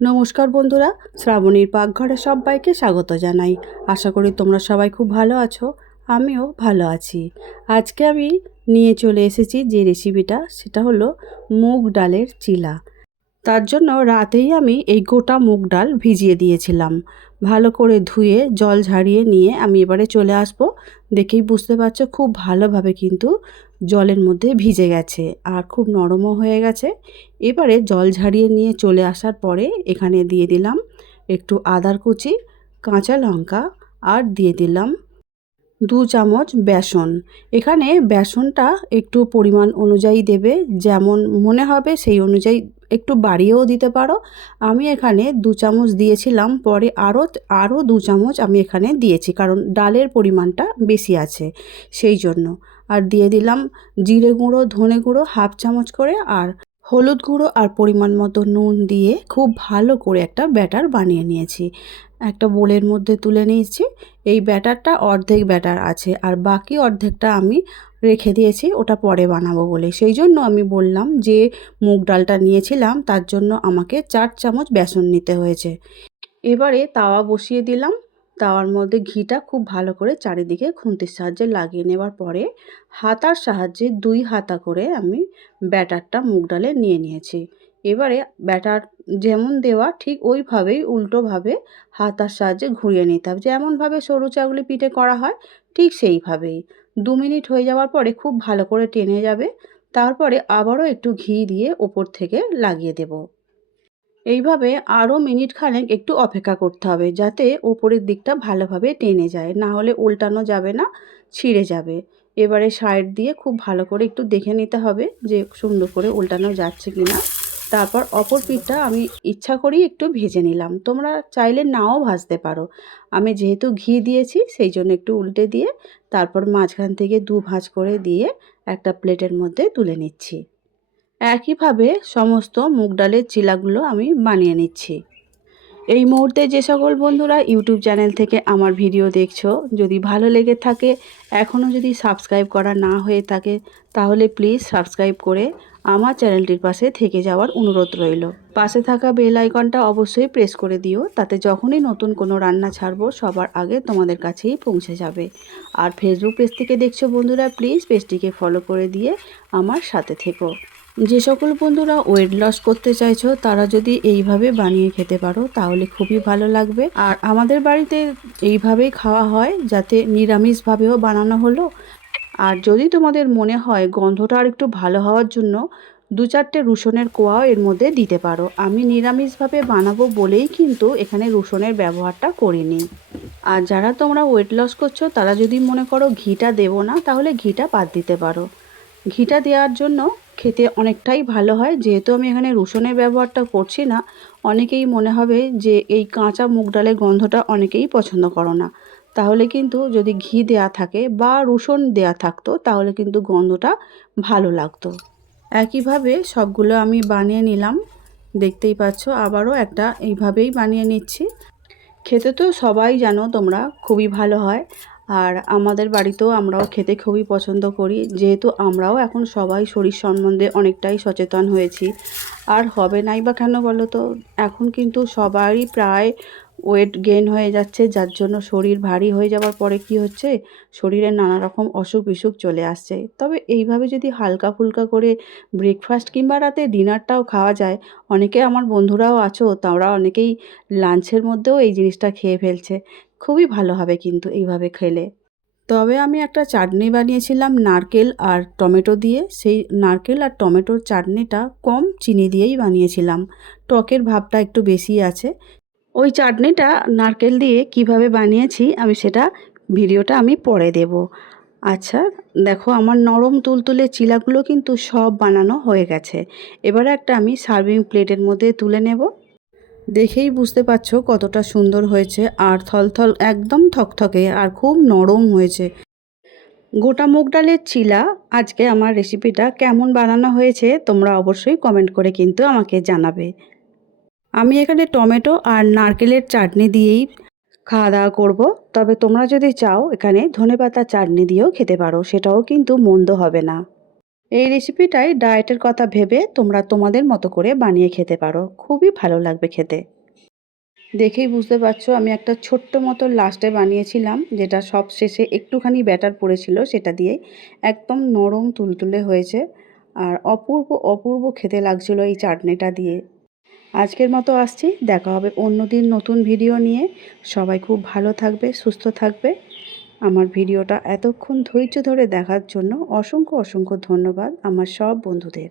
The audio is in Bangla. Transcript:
নমস্কার বন্ধুরা, শ্রাবণীর পাকঘরে সবাইকে স্বাগত জানাই। আশা করি তোমরা সবাই খুব ভালো আছো। আমিও ভালো আছি। আজকে আমি নিয়ে চলে এসেছি যে রেসিপিটা, সেটা হলো মুগ ডালের চিলা। তার জন্য রাতেই আমি এই গোটা মুগ ডাল ভিজিয়ে দিয়েছিলাম। ভালো করে ধুয়ে জল ঝারিয়ে নিয়ে আমি এবারে চলে আসব। দেখেই বুঝতে পারছো খুব ভালোভাবে কিন্তু জলের মধ্যে ভিজে গেছে আর খুব নরমও হয়ে গেছে। এবারে জল ঝারিয়ে নিয়ে চলে আসার পরে এখানে দিয়ে দিলাম একটু আদার কুচি, কাঁচা লঙ্কা আর দিয়ে দিলাম 2 চামচ বেসন। এখানে বেসনটা একটু পরিমাণ অনুযায়ী দেবে, যেমন মনে হবে সেই অনুযায়ী একটু বাড়িয়েও দিতে পারো। আমি এখানে 2 চামচ দিয়েছিলাম, পরে আরও 2 চামচ আমি এখানে দিয়েছি, কারণ ডালের পরিমাণটা বেশি আছে সেই জন্য। আর দিয়ে দিলাম জিরে গুঁড়ো, ধনে গুঁড়ো হাফ চামচ করে, আর হলুদ গুঁড়ো আর পরিমাণ মতো নুন দিয়ে খুব ভালো করে একটা ব্যাটার বানিয়ে নিয়েছি। একটা বোলের মধ্যে তুলে নিয়েছি। এই ব্যাটারটা অর্ধেক ব্যাটার আছে আর বাকি অর্ধেকটা আমি রেখে দিয়েছি, ওটা পরে বানাবো বলে। সেই জন্য আমি বললাম যে মুগ ডালটা নিয়েছিলাম তার জন্য আমাকে 4 চামচ বেসন নিতে হয়েছে। এবারে তাওয়া বসিয়ে দিলাম। তাওয়ার মধ্যে ঘিটা খুব ভালো করে চারিদিকে খুন্তির সাহায্যে লাগিয়ে নেবার পরে হাতার সাহায্যে 2 হাতা করে আমি ব্যাটারটা মুগ ডালে নিয়ে নিয়েছি। এবারে ব্যাটার যেমন দেওয়া ঠিক ওইভাবেই উল্টোভাবে হাতার সাহায্যে ঘুরিয়ে নিতে হবে, যেমনভাবে সরু চাগুলি পিঠে করা হয় ঠিক সেইভাবেই। 2 মিনিট হয়ে যাওয়ার পরে খুব ভালো করে টেনে যাবে। তারপরে আবারও একটু ঘি দিয়ে ওপর থেকে লাগিয়ে দেব। এইভাবে আরও মিনিট খানেক একটু অপেক্ষা করতে হবে, যাতে ওপরের দিকটা ভালোভাবে টেনে যায়, না হলে উল্টানো যাবে না, ছিঁড়ে যাবে। এবারে সাইড দিয়ে খুব ভালো করে একটু দেখে নিতে হবে যে সুন্দর করে উল্টানো যাচ্ছে কি না। তারপর অপর পিঠটা আমি ইচ্ছা করেই একটু ভেজে নিলাম, তোমরা চাইলে নাও ভাজতে পারো। আমি যেহেতু ঘি দিয়েছি সেই জন্য একটু উল্টে দিয়ে তারপর মাঝখান থেকে 2 ভাঁজ করে দিয়ে একটা প্লেটের মধ্যে তুলে নিচ্ছি। একইভাবে সমস্ত মুগ ডালের চিলাগুলো আমি বানিয়ে নিচ্ছি। এই মুহূর্তে যে সকল বন্ধুরা ইউটিউব চ্যানেল থেকে আমার ভিডিও দেখছো, যদি ভালো লেগে থাকে, এখনও যদি সাবস্ক্রাইব করা না হয়ে থাকে, তাহলে প্লিজ সাবস্ক্রাইব করে আমার চ্যানেলটির পাশে থেকে যাওয়ার অনুরোধ রইল। পাশে থাকা বেল আইকনটা অবশ্যই প্রেস করে দিও, তাতে যখনই নতুন কোনো রান্না ছাড়বো সবার আগে তোমাদের কাছেই পৌঁছে যাবে। আর ফেসবুক পেজ থেকে দেখছো বন্ধুরা, প্লিজ পেজটিকে ফলো করে দিয়ে আমার সাথে থেকো। যে সকল বন্ধুরা ওয়েট লস করতে চাইছো তারা যদি এইভাবে বানিয়ে খেতে পারো তাহলে খুবই ভালো লাগবে। আর আমাদের বাড়িতে এইভাবেই খাওয়া হয়, যাতে নিরামিষভাবেও বানানো হলো। আর যদি তোমাদের মনে হয় গন্ধটা আর একটু ভালো হওয়ার জন্য 2-4টে রসুনের কোয়াও এর মধ্যে দিতে পারো। আমি নিরামিষভাবে বানাবো বলেই কিন্তু এখানে রসুনের ব্যবহারটা করিনি। আর যারা তোমরা ওয়েট লস করছো তারা যদি মনে করো ঘিটা দেবো না, তাহলে ঘিটা বাদ দিতে পারো। ঘিটা দেওয়ার জন্য খেতে অনেকটাই ভালো হয়। যেহেতু আমি এখানে রসুনের ব্যবহারটা করছি না, অনেকেই মনে হবে যে এই কাঁচা মুগ ডালের গন্ধটা অনেকেই পছন্দ করো না। তাহলে কিন্তু যদি ঘি দেয়া থাকে বা রসুন দেয়া থাকতো তাহলে কিন্তু গন্ধটা ভালো লাগতো। একইভাবে সবগুলো আমি বানিয়ে নিলাম। দেখতেই পাচ্ছ আবারও একটা এইভাবেই বানিয়ে নিচ্ছি। খেতে তো সবাই জানো তোমরা খুবই ভালো হয়। আর আমাদের বাড়িতেও আমরাও খেতে খুবই পছন্দ করি, যেহেতু আমরাও এখন সবাই শরীর সম্বন্ধে অনেকটাই সচেতন হয়েছি। আর হবে নাই বা কেন বলো তো, এখন কিন্তু সবারই প্রায় ওয়েট গেইন হয়ে যাচ্ছে, যার জন্য শরীর ভারী হয়ে যাওয়ার পরে কি হচ্ছে, শরীরে নানা রকম অসুখ বিসুখ চলে আসছে। তবে এইভাবে যদি হালকা ফুলকা করে ব্রেকফাস্ট কিংবা রাতে ডিনারটাও খাওয়া যায়, অনেকে আমার বন্ধুরাও আছো তারা অনেকেই লাঞ্চের মধ্যেও এই জিনিসটা খেয়ে ফেলছে। খুবই ভালো হবে কিন্তু এইভাবে খেলে। তবে আমি একটা চাটনি বানিয়েছিলাম নারকেল আর টমেটো দিয়ে। সেই নারকেল আর টমেটোর চাটনিটা কম চিনি দিয়েই বানিয়েছিলাম, টকের ভাবটা একটু বেশি আছে। ওই চাটনিটা নারকেল দিয়ে কিভাবে বানিয়েছি আমি সেটা ভিডিওটা আমি পরে দেব। আচ্ছা, দেখো আমার নরম তুলতুলে চিলাগুলো কিন্তু সব বানানো হয়ে গেছে। এবারে একটা আমি সার্ভিং প্লেটের মধ্যে তুলে নেব। দেখেই বুঝতে পারছো কতটা সুন্দর হয়েছে, আর থলথল একদম থকথকে আর খুব নরম হয়েছে। গোটা মুগ ডালের চিলা আজকে আমার রেসিপিটা কেমন বানানো হয়েছে তোমরা অবশ্যই কমেন্ট করে কিন্তু আমাকে জানাবে। আমি এখানে টমেটো আর নারকেলের চাটনি দিয়েই খাওয়া দাওয়া করবো। তবে তোমরা যদি চাও এখানে ধনেপাতা চাটনি দিয়েও খেতে পারো, সেটাও কিন্তু মন্দ হবে না। এই রেসিপিটাই ডায়েটের কথা ভেবে তোমরা তোমাদের মতো করে বানিয়ে খেতে পারো, খুবই ভালো লাগবে খেতে। দেখেই বুঝতে পারছো আমি একটা ছোট্ট মতো লাস্টে বানিয়েছিলাম, যেটা সব শেষে একটুখানি ব্যাটার পড়েছিল, সেটা দিয়ে একদম নরম তুলতুলে হয়েছে। আর অপূর্ব অপূর্ব খেতে লাগছিল এই চাটনিটা দিয়ে। আজকের মতো আসছি, দেখা হবে অন্যদিন নতুন ভিডিও নিয়ে। সবাই খুব ভালো থাকবে, সুস্থ থাকবে। আমার ভিডিওটা এতক্ষণ ধৈর্য ধরে দেখার জন্য অসংখ্য অসংখ্য ধন্যবাদ আমার সব বন্ধুদের।